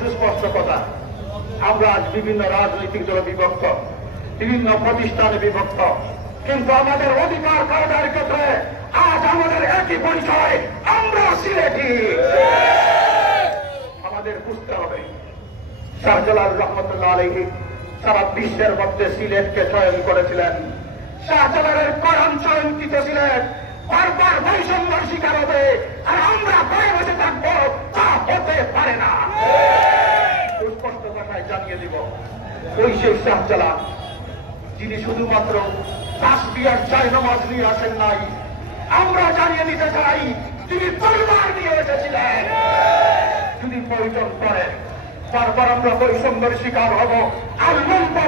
সুস্পষ্ট কথা আমরা আজ বিভিন্ন রাজনৈতিক দলে বিভক্ত বিভিন্ন প্রতিষ্ঠানে বিভক্ত কিন্তু আমাদের অধিকার কায়দার ক্ষেত্রে আজ আমাদের একই পরিচয়, আমরা সিলেটি। আমাদের বুঝতে হবে, শাহজালাল রহমতুল্লাহ আলহী সারা বিশ্বের মধ্যে সিলেটকে চয়ন করেছিলেন। শাহজালালের করণ চয়নকৃত সিলেট বারবার বৈষম্যর শিকার হবে আর আমরা ঘরে বসে থাকব তা হতে পারে না সুস্পষ্ট কথায় জানিয়ে দিব ওই সেই শাহজালাল, যিনি শুধুমাত্র কাশ্মীর চাই নামাজ নিয়ে আসেন নাই, আমরা জানিয়ে দিতে চাই, তিনি পরিবার নিয়ে এসেছিলেন। যদি প্রয়োজন পড়ে বারবার আমরা বৈষম্যের শিকার হব, আর লম্বা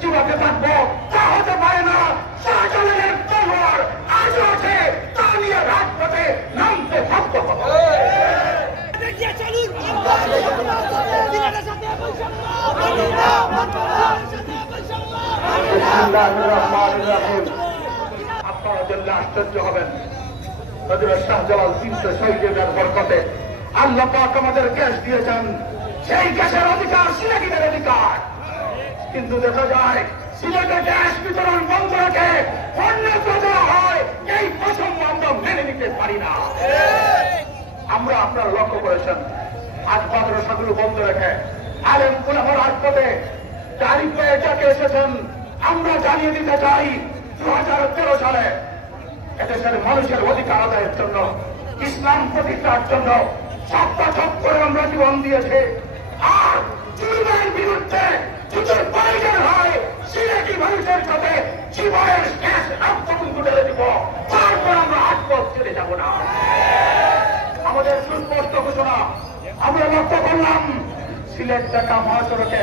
জীবাতে থাকব তা হতে পারে না শাহজালালের তলোয়ার আজ আছে তা নিয়ে রাজপথে নামতে বাধ্য হব কিন্তু দেখা যায়, সিলেটে গ্যাস বিতরণ বন্ধ অন্যত্র দেওয়া হয়, এই প্রসঙ্গ আমরা মেনে নিতে পারি না। আমরা আপনারা লক্ষ্য করেছেন, আজ মাদ্রাসাগুলো বন্ধ রেখে আলেম কুলাহর হাসপাতে তারিখ পেয়ে যাকে এসেছেন আমরা জানিয়ে দিতে চাই, দু হাজার তেরো সালে এদেশের মানুষের অধিকার আদায়ের জন্য, ইসলাম প্রতিষ্ঠার জন্য সপ্তাহ সপ করে আমরা জীবন দিয়েছে। আর জুলুমের বিরুদ্ধে প্রয়োজন হয়, সিলেটি মানুষের সাথে জীবনের শেষ ঢেলে দিব। তারপর আমরা আত্মপথ ছেড়ে যাব না। আমাদের সুস্পষ্ট ঘোষণা, আমরা লক্ষ্য করলাম, সিলেট ঢাকা মহাসড়কে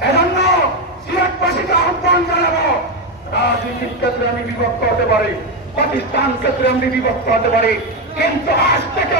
এজন্য সিলেটবাসীকে আহ্বান জানাব, রাজনীতির ক্ষেত্রে আমি বিভক্ত হতে পারি, পাকিস্তান ক্ষেত্রে আমি বিভক্ত হতে পারি, কিন্তু আজ থেকে